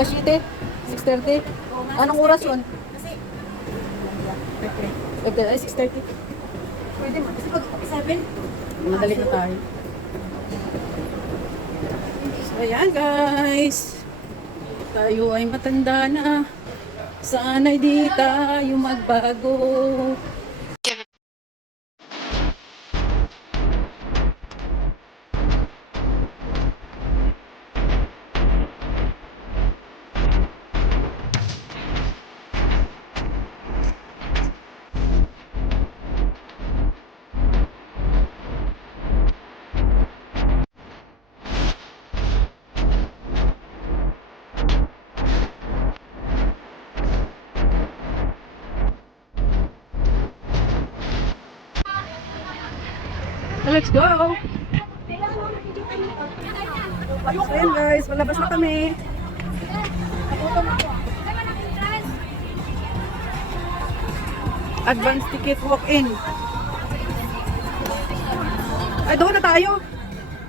Alas 7? 6:30? Anong oras yun? Kasi, Ay, 6:30. pwede mo. Kasi pag 7, Madali na tayo. So, ayan guys. Tayo ay matanda na. Sana'y di tayo magbago. Let's go! So ayan guys, malabas na kami. Advance ticket walk-in. Ay, doon na tayo.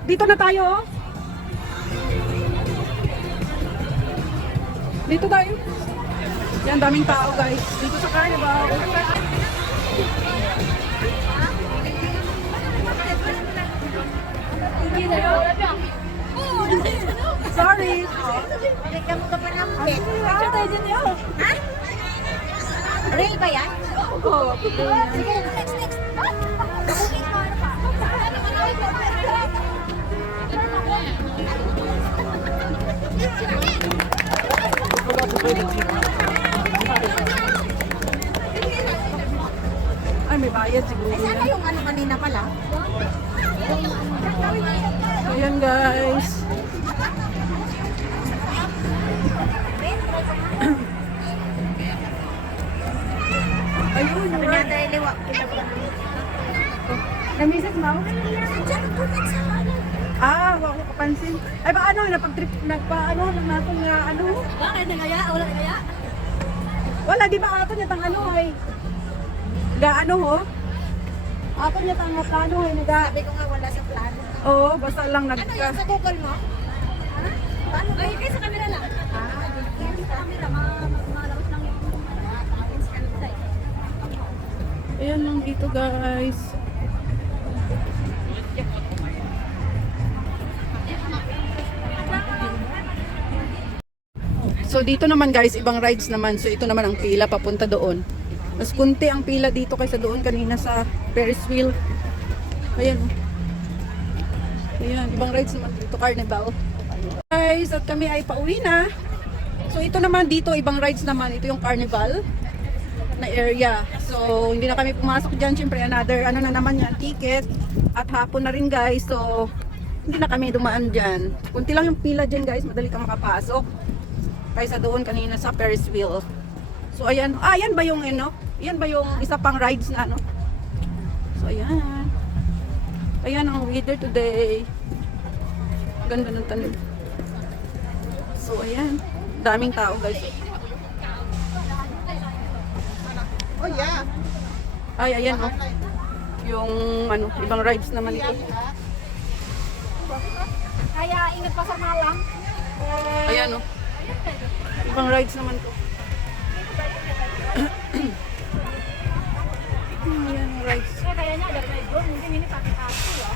Dito na tayo. Oh. Dito tayo. Yan, daming tao guys. Dito sa Carnival. Sorry. kamu ka pa namin. Picture tayo dyan yun. Ha? Real ba yan? Oo. Sige, next. Booking mo, ano pa? Ay, may bayad siguro. Sana yung ano kanina pala. Ayan guys. Ayun, yung right. Kanya liwa. Na-message mo? Ah, wala ko kapansin. Ay, ba ano, napag-trip, nagpa-ano, natin nga ano? Bakit nagaya? Wala nagaya? Wala, di ba ato niya tang ano ay? Gaano ho? Ato niya tang plano ay naga. Sabi ko nga wala sa plano. Oo, basta lang Ano yun sa Google mo? Ha? Paano? Ay, kayo sa camera lang. Hindi sa camera. Malabas lang yung Ayan lang dito guys. So dito naman guys, ibang rides naman. So ito naman ang pila papunta doon. Mas kunti ang pila dito kaysa doon kanina sa Ferris wheel. Ayan. Ayan, ibang rides naman dito, Carnival. Guys, at kami ay pauwi na. So ito naman dito, ibang rides naman. Ito yung Carnival na area. So hindi na kami pumasok dyan. Siyempre another, ano na naman yan, ticket. At hapon na rin guys. So hindi na kami dumaan dyan. Kunti lang yung pila dyan guys. Madali kang makapasok. Kaysa doon kanina sa Ferris wheel. So ayan, ayan ba yung ano? Ayan ba yung isa pang rides na ano? So ayan. Ayan ang weather today. Ganda ng tanim. So ayan, daming tao guys. Oh yeah. Ay ayan oh. Yung ano, ibang rides naman ito. Kaya ingat pa sa malang. Ayan oh. Ibang rides naman to. Ayan ang rides. Kaya niya ada may drone, hindi nini pakai kaso ya.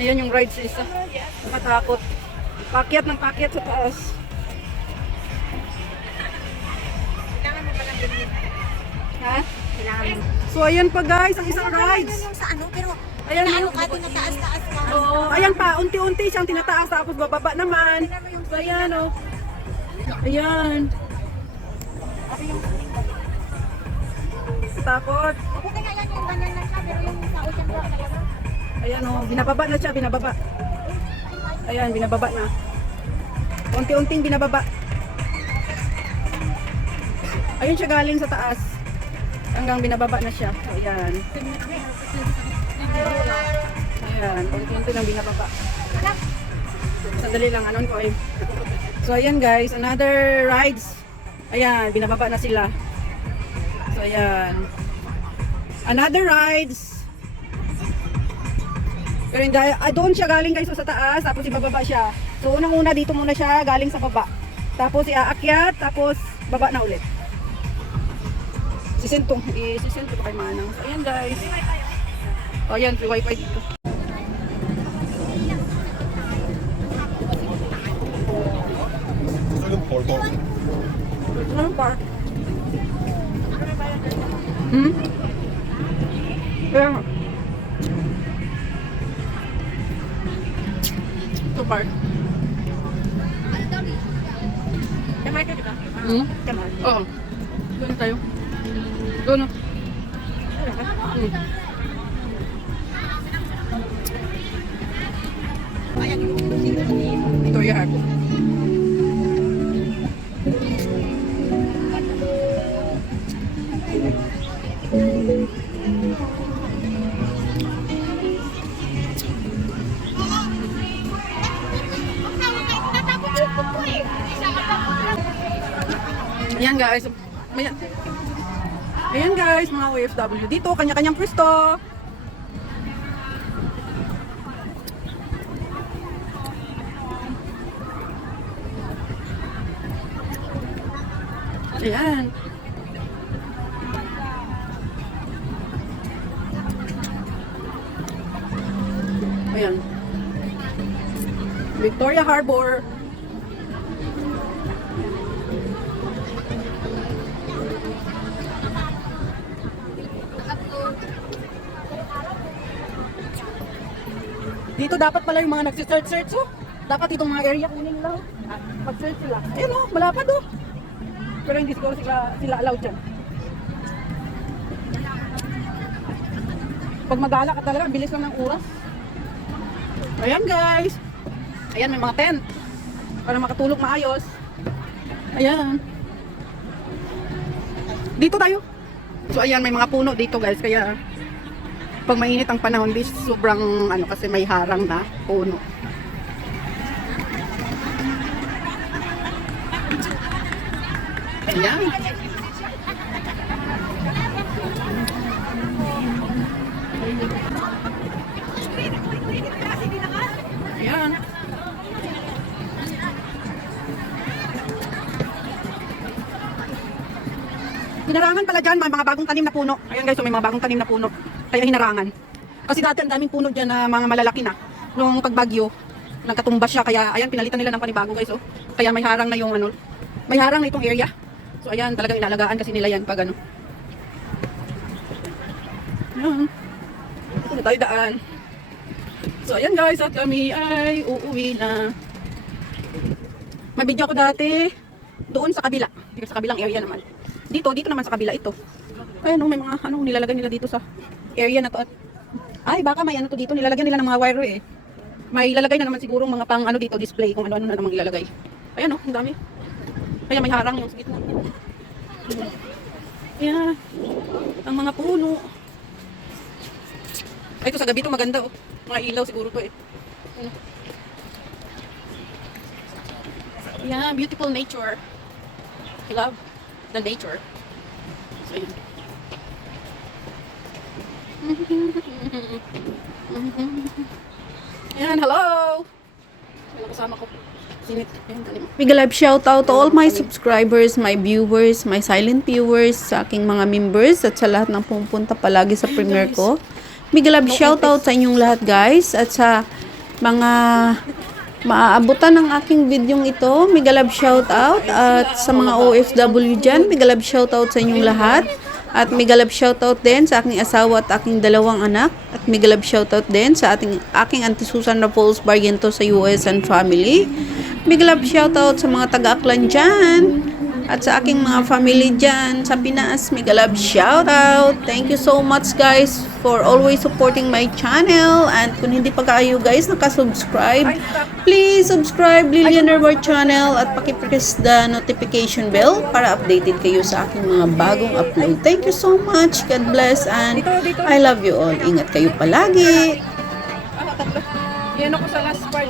Ayan yung rides isa. Nakatakot. Pakyat ng pakyat sa taas. Kailangan mo pala bilhin. Ha? Kailangan mo. So ayan pa guys, ang isang rides. Yung sa ano, pero Ayan ano yung- ka, tinataas-taas ka. Oo, ayan pa, unti-unti siyang tinataas tapos bababa naman. So ayan oh. Ayan. Tapos, Okay nga yan yung ganyan lang siya, pero yung sa ocean rock talaga. ayan oh, binababa na siya, binababa. Ayan, binababa na. Unti-unting binababa. Ayun siya galing sa taas. Hanggang binababa na siya. So, ayan. Ayan, unti-unti lang binababa. Sandali lang, anon ko eh. So ayan guys, another rides. Ayan, binababa na sila. So ayan. Another rides. Pero hindi, doon siya galing guys sa taas, tapos ibababa siya. So unang-una dito muna siya galing sa baba. Tapos iaakyat, tapos baba na ulit. Sisinto pa kay Manang. So ayan guys. O ayan, free wifi dito. Ano park? Kaya nga. Ito park. Kamay ka kita? Kamay. Oo. Doon tayo. Doon. Ito yan. Ayan guys. Ayan guys, mga OFW. Dito, kanya-kanyang pwesto. Ayan. Ayan. Victoria Harbor. Dito dapat pala yung mga nagsisearch-search, oh. Dapat itong mga area kunin nila, oh. Mag-search sila. Ayun, oh, malapad, oh. Pero hindi siguro sila allowed dyan. Pag magala ka talaga, ang bilis lang ng oras. Ayan guys. Ayan, may mga tent. Para makatulog maayos. Ayan. Dito tayo. So ayan, may mga puno dito guys. Kaya pag mainit ang panahon, sobrang ano kasi may harang na puno. Ayan. Ayan. Hinarangan pala dyan, may mga bagong tanim na puno. Ayan guys, so may mga bagong tanim na puno. Kaya hinarangan. Kasi dati ang daming puno dyan na mga malalaki na. Nung pagbagyo, nagkatumba siya. Kaya ayan, pinalitan nila ng panibago guys. Oh. Kaya may harang na yung ano. May harang na itong area. So ayan, talagang inalagaan kasi nila yan pag ano. Ayan. Ito na tayo daan. So ayan guys, at kami ay uuwi na. May video ako dati doon sa kabila. Dito sa kabilang area naman. Dito naman sa kabila ito. Ayan oh, may mga ano nilalagay nila dito sa area na to. Ay, baka may ano to dito, nilalagyan nila ng mga wire eh. May ilalagay na naman siguro mga pang ano dito, display kung ano-ano na namang ilalagay. Ayan oh, ang dami. Kaya may harang yung sa gitna. Ayan. Ang mga puno. Ay, ito sa gabi to maganda oh. Mga ilaw siguro to eh. Ano? Yeah, beautiful nature. I love the nature. So, ayan. Ayan, hello! Ayan, kasama ko. Sinit. Ayan, talim. Big love shout out to all my subscribers, my viewers, my silent viewers, sa aking mga members at sa lahat ng pumupunta palagi sa premiere ko. Big love shout out sa inyong lahat guys at sa mga maaabutan ng aking videong ito. Big love shout out at sa mga OFW dyan. Big love shout out sa inyong lahat. At mega love shoutout din sa aking asawa at aking dalawang anak. At mega love shoutout din sa aking Auntie Susan Rapols Barriento sa US and family. Mega love shoutout sa mga taga-Aklan dyan. At sa aking mga family dyan sa Pinas. Mega love shoutout. Thank you so much guys for always supporting my channel. And kung hindi pa kayo guys nakasubscribe, please subscribe Lilian Herbert channel at pakipress the notification bell para updated kayo sa aking mga bagong upload. Thank you so much. God bless and I love you all. Ingat kayo palagi. Tatlo. Yan ako sa last part.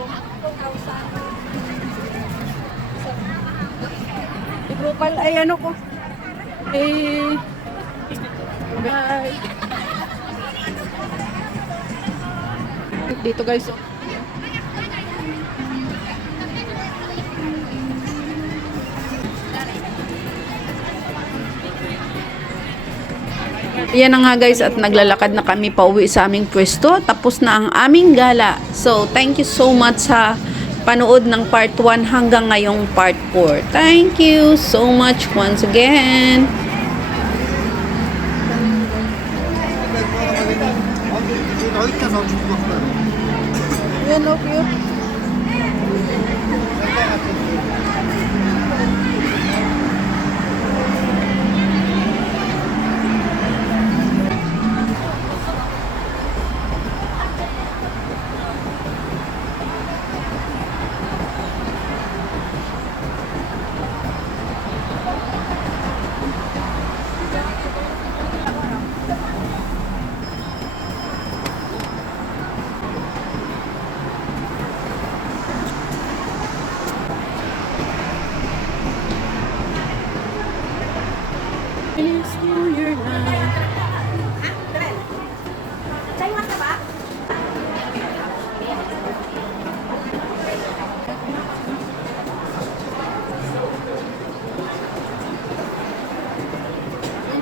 Kapal ay ano ko. Eh, guys. Dito guys. Oh. Yan na nga guys at naglalakad na kami pauwi sa aming pwesto. Tapos na ang aming gala. So, thank you so much sa panood ng part 1 hanggang ngayong part 4. Thank you so much once again. Yan, no, cute. It's New Year night.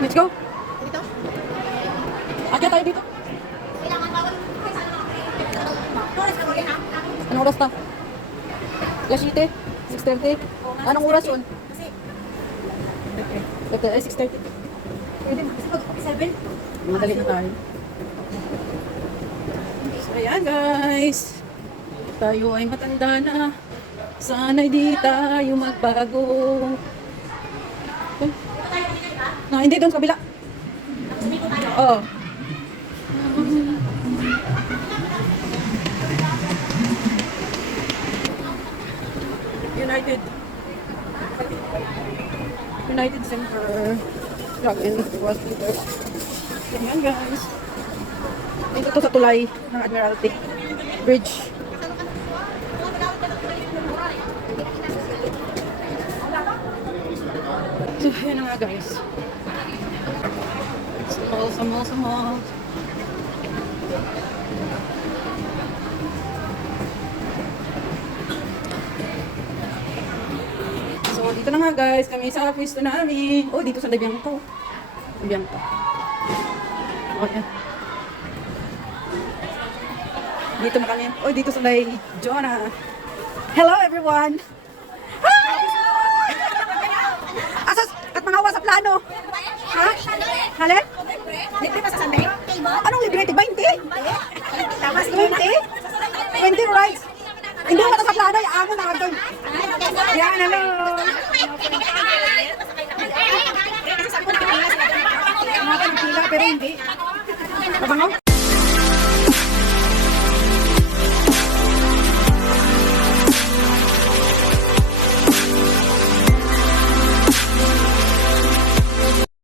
Let's go. Dito? Akya tayo dito. Anong oras na? Alas 7? 6:30? Anong oras yun? Ay, 6:30. Pwede na. Kasi 7. Madali na tayo. So, ayan guys. Tayo ay matanda na. Sana'y di tayo magbago. Na, hindi doon sa kabila. Oo. United Center Drug and Hospital. Ayan guys. Dito to sa tulay ng Admiralty Bridge. So, ayan na nga guys. Sa mall. So, dito na nga guys, kami sa pwesto namin. Oh, dito sa Dabiangto. Dabiangto. Okay. Dito na kami. Oh, dito sa Day Jonah. Hello everyone! Asas! At mga sa plano! Ha? Halin? Libre pa sa Sunday? Anong libre? 20? Tapos 20? 20 rides! Hindi mo sa plano, yaamo na doon. Yan, hello! Pero hindi. Mabango?